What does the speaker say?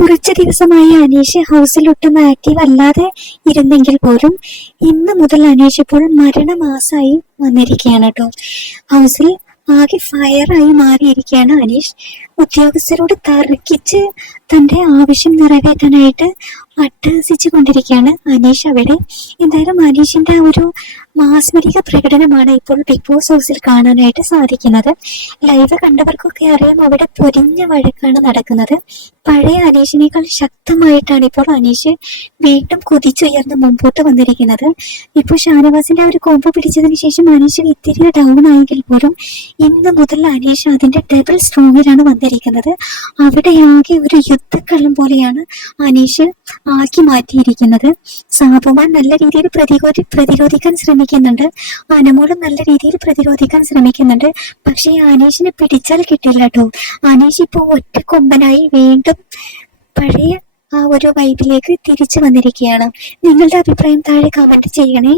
കുറച്ച് ദിവസമായി അനീഷ് ഹൗസിൽ ഒട്ടും ആക്റ്റീവ് അല്ലാതെ ഇരുന്നെങ്കിൽ പോലും ഇന്ന് മുതൽ അനീഷ് ഇപ്പോൾ മരണമാസമായി വന്നിരിക്കുകയാണ് കേട്ടോ ഹൗസിൽ ആകെ ഫയറായി മാറിയിരിക്കുകയാണ് അനീഷ്. ഉദ്യോഗസ്ഥരോട് തർക്കിച്ച് തന്റെ ആവശ്യം നിറവേറ്റാനായിട്ട് അട്ടഹസിച്ചു കൊണ്ടിരിക്കുകയാണ് അനീഷ് അവിടെ. എന്തായാലും അനീഷിന്റെ ആ ഒരു മാസ്മരിക പ്രകടനമാണ് ഇപ്പോൾ ബിഗ് ബോസ് ഹൗസിൽ കാണാനായിട്ട് സാധിക്കുന്നത്. ലൈവ് കണ്ടവർക്കൊക്കെ അറിയാം അവിടെ പൊരിഞ്ഞ വഴക്കാണ് നടക്കുന്നത്. പഴയ അനീഷിനേക്കാൾ ശക്തമായിട്ടാണ് ഇപ്പോൾ അനീഷ് വീണ്ടും കുതിച്ചുയർന്ന് മുമ്പോട്ട് വന്നിരിക്കുന്നത്. ഇപ്പോൾ ഷാനവാസിന്റെ ആ ഒരു കോമ്പ് പിടിച്ചതിന് ശേഷം അനീഷ് ഇത്തിരി ഡൗൺ ആയെങ്കിൽ പോലും ഇന്ന് മുതൽ അനീഷ് അതിന്റെ ഡബിൾ സ്ട്രോങ്ങിലാണ് വന്നിരിക്കുന്നത്. അവിടെ അവിടെയാകെ ഒരു യുദ്ധക്കളം പോലെയാണ് അനീഷ് ആക്കി മാറ്റിയിരിക്കുന്നത്. സാബുമാൻ നല്ല രീതിയിൽ പ്രതിരോധി പ്രതിരോധിക്കാൻ ശ്രമിക്കുന്നുണ്ട്. അനമോളും നല്ല രീതിയിൽ പ്രതിരോധിക്കാൻ ശ്രമിക്കുന്നുണ്ട്. പക്ഷേ അനീഷിനെ പിടിച്ചാൽ കിട്ടില്ല കേട്ടോ അനീഷ് ഇപ്പോൾ ഒറ്റ കൊമ്പനായി വീണ്ടും പഴയ ആ ഒരു വൈബിലേക്ക് തിരിച്ചു വന്നിരിക്കുകയാണ്. നിങ്ങളുടെ അഭിപ്രായം താഴെ കമന്റ് ചെയ്യണേ.